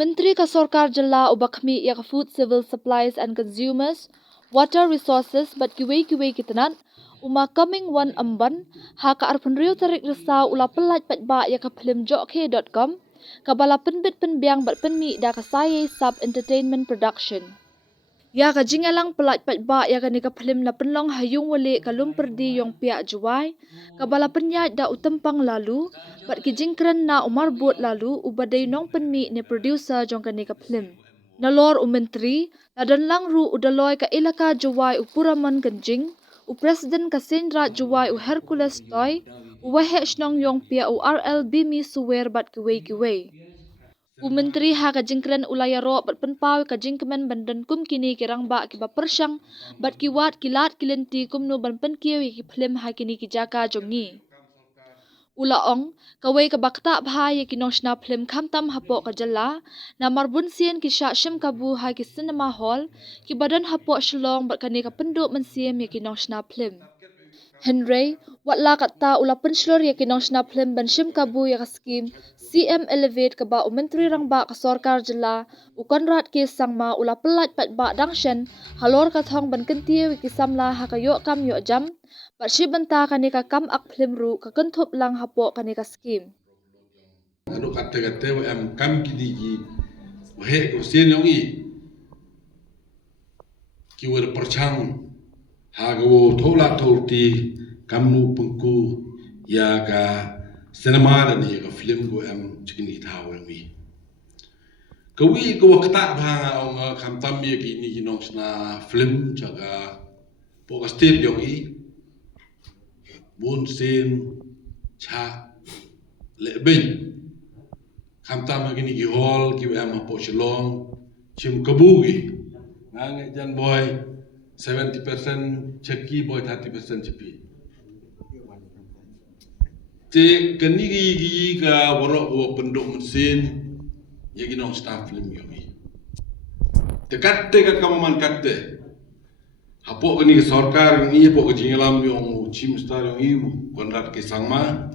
Menteri ka Sarkar Jilla ubakmi ya Food Civil Supplies and Consumers, Water Resources bat kiway kitanan, coming one amban, ha ka arpenriu tarik resa ula pelat bat ba ya ka filmjoke.com, kabala penbit penbiang bat penmi da ka saye sub entertainment production. Ya ka jingalang pelat bat ba ya ka ni ka film na penlong hayung wale kalum perdi yong pia juwai, kabala penyat da utempang lalu, bat ki jingkren na umar buat lalu ubaday nong penmi ni producer jong ka ni ka film. Nalor menteri, ladan lang ru udaloy ka ilaka juwai upuraman ganjing, Presiden ka Sindra juwai Hercules toy, uwahe shnong yong pia URL bimi suwer bat kiway. Menteri ha ka jingkren ulaya ro bat penpaw ka jingkemen bandan kum kini kirang ba ki ba persyang bat kiwat kilat kilenti kumno ban penkiwi ki film ha kini ki jaka jongi. Ulaong kawai ka bakta bahaya ki noshna film khamtam hapo ka jalla na marbun sien ki sha shim kabu ha ki cinema hall ki badan hapo shlong bat kani ka penduk mensiem ya ki noshna film. Henry, watla kata ula penslor ya kinong snap film ban shim kabu ya ka skim CM Elevate ka ba menteri rang ba ka Sarkar Jilla ukonrat ke sangma ula pelat pat ba dangshen halor ka thong ban kentie ki samla ha ka yo kam yo jam bat shi banta ka ni ka kam ak film ru ka kentup lang hapo ka ni ka skim. Anu kata-kata am kam kini ki wahe ko sien yong i ki wer perchang hago thola tholti kamu pengku ya ka cinema dan ya ka film ko am chikini thaw mi kawi ko kata bhanga ong khamtam ye ki ni kinong sna film jaga po ka state yong i bun sin cha le bin khamtam ki ni ki hall ki am po shlong chim kabu gi nang jan boy 70% Czechki boy 30% Cepi. Te kani gi ka warok wo penduk mesin ya ginong staff film yomi. Te katte ka kamaman katte. Hapo kani ke Sarkar ngi hapo ke jingalam yong chim star yong i konrat ke sangma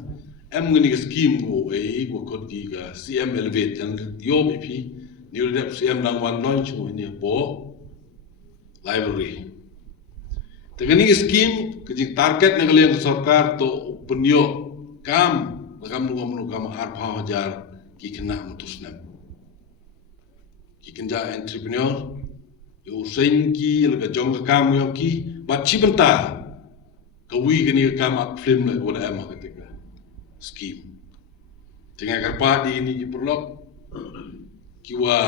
em ngani ke scheme go go kod gi ka CM Elevate yang yo BP ni udah CM nang one launch mo ni hapo library. Tegani scheme kejing target na kalian Sarkar to penyo kam nungam harpa hajar ki kena mutusnam ki kenja entrepreneur yo sen ki lega jong kam yo ki bat chi benta kawi kini kam ak film la wala am ketika scheme tengah karpa di ini ki perlok ki wa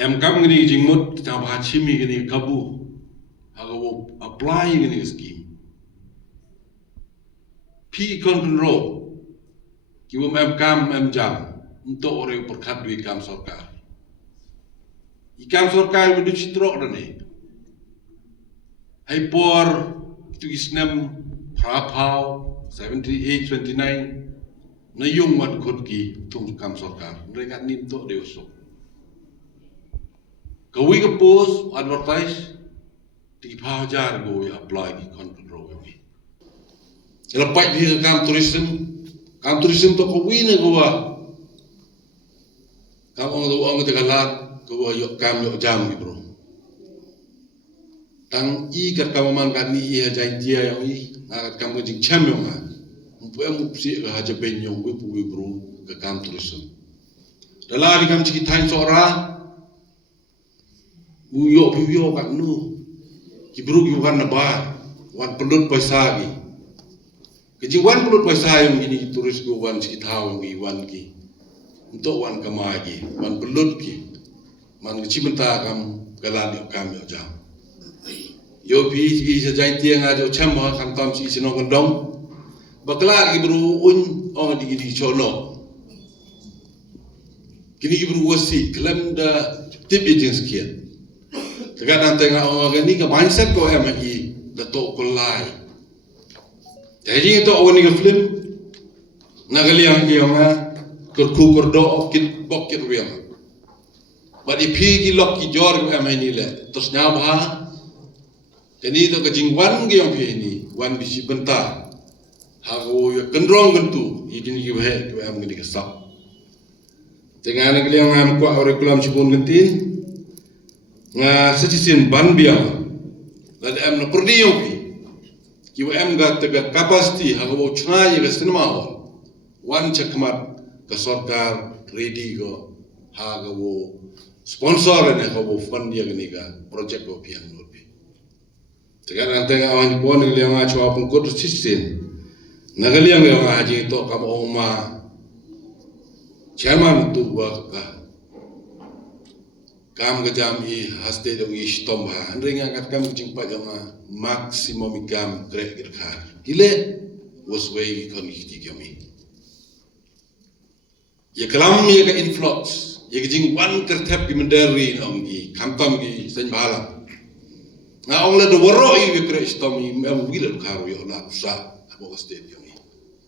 em kam ngini jingmut ta ba chimi ngini kabu hago apply ngini scheme pi control ki wo mem kam mem jam untuk orang perkat duit kam Sarkar ikam Sarkar medu citrok dane hai por itu isnem prapau 78 29 na yung mat khot ki tung kam Sarkar mereka nim to deusok kawi ke post advertise di pajar go apply ki control ni lepas di kam tourism to kawi na go kam orang te galat go yo kam yo jam ni bro tang i kat kam man kan ni i jai dia yang i ngat kam jing cham yo ma pu em si ga ha ben yo go pu bro ke kam tourism dala di kam chi thai sora buyo kan nu ki bro ki wan na ba wan pelut paisa gi keji wan pelut paisa yang ini turis go wan chi thau gi wan ki untuk wan kama gi wan pelut ki man chi benta kam galan yo kam yo jam yo pi ki sa jai tiang a jo cham ha kam tam chi sino gondong bakla ki bro un ong di chono kini ki bro wasi kelam da tip agents kiat Tegan tengah orang ni ke mindset ko MI dato kolai. Jadi itu awak ni ke film nagaliang dia ma kerku kerdo kit bokit riam. Badi pi ki lok ki jor ko MI ni le terus nyabha. Jadi itu ke jingwan ke yang pi ni wan bisi benta. Hago ya kendrong gentu idin ki he ko MI ni ke sak. Tengah ni kalian ngam kuat kurikulum cipun gentin, secisin ban biang, lalu em nak perniyoki, kiwa em gat tegak kapasiti hagawo cunai ke sinema wan cakmat ke sorkar ready go hagawo sponsor ni hagawo fund dia gini ga projek go pian lopi. Tengah nanti awan pun kalian ngah cua pengkut secisin, kalian yang ngaji itu kamu oma chairman tu waka kam kejam I haste dong I stomba andring angkat kam jingpa jama maksimum ikam krek gerkar ile was way kon ikti kami ya kalam ya ka influx ya jing wan kertap ki mendari nong I kamtam ki senbala na ong la do woro I krek stom I am wila karu yo la sa abo stadium I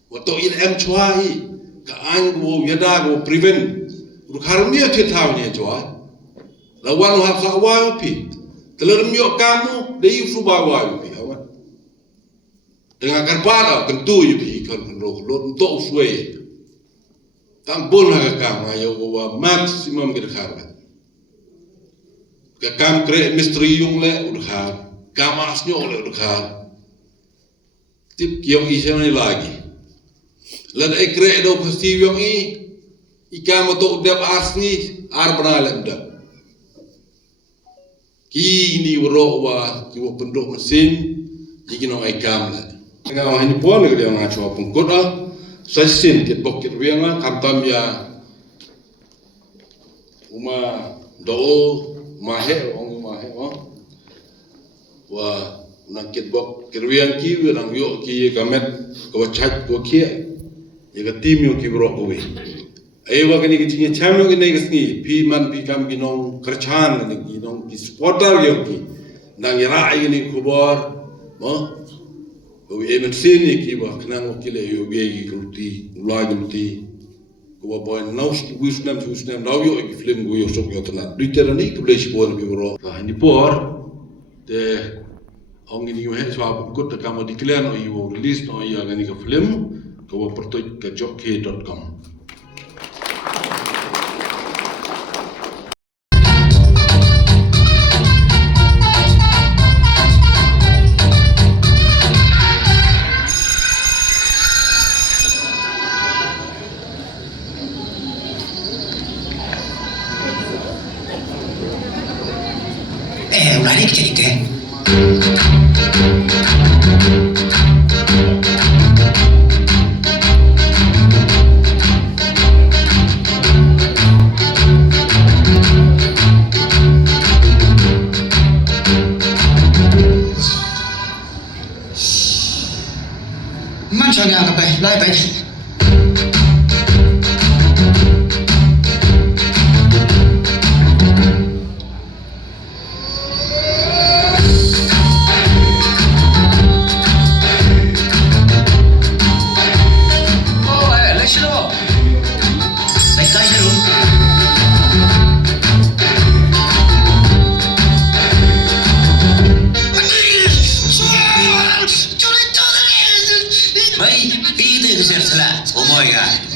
wato in am chwai Kaan go yada go prevent rukarmia ke tawnya joa lawan har sawa pi telermio kamu dei suba wa pi awan dengan karpada tentu pi kan ro untuk uswe tampol ha kam ayo wa maximum gerkar ka kam kre mistri yung le udhar kam asnyo le udhar tip kiong isem ni lagi Lada ekre do pasti yang ikam untuk dap asni arbana lemda. Kini worowa kiwa penduk mesin jikino ikam la. Ngau hani pon le dia ngacho pengkot sasin kit bokit wianga kamtam ya uma do mahe wa nangkit bok kirwiang ki nang yo ki kamet ko chat ko kia ya tim yo ki bro ko we ai wa kani ki chinya cham yo ki nei gisni pi man pi kam ki nong kerchan ni ki nong ki supporter yo ki nang ya ai ni khobor mo ko we men sini ki ba knang ki le yo ge ki kulti la kulti ko boy naus wisnam daw yo ki film go yo sok yo tana literally to place bon bi bro ha ni por de ong ni yo he so ko ta kam declare no yo release no ya gani ka film ko pertoj ke jockey.com. Udah nih cerita. Man cho nhà cái lại vậy.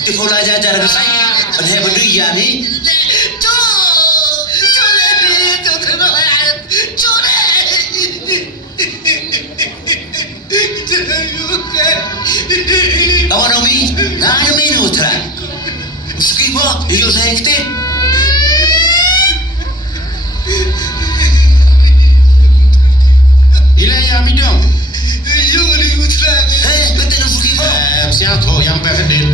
Di pola jajar ke saya, ada berdua ni. Awak Naomi, nak minum terang. Sekibar, hidup saya kita. Ilaya minum. Betul sekibar. Siapa yang berkedil?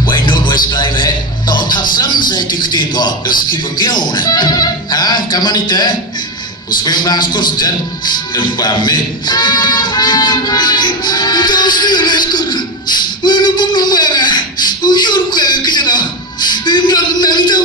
Vậy nốt đuôi sky về tao thắp sắm sẽ tích tiền có được skip bằng kêu nè hả cảm ơn ite usai mas kurs jan dan pame tao sih les kurs mana pun nomor ah uyur ke kita dah nanti tahu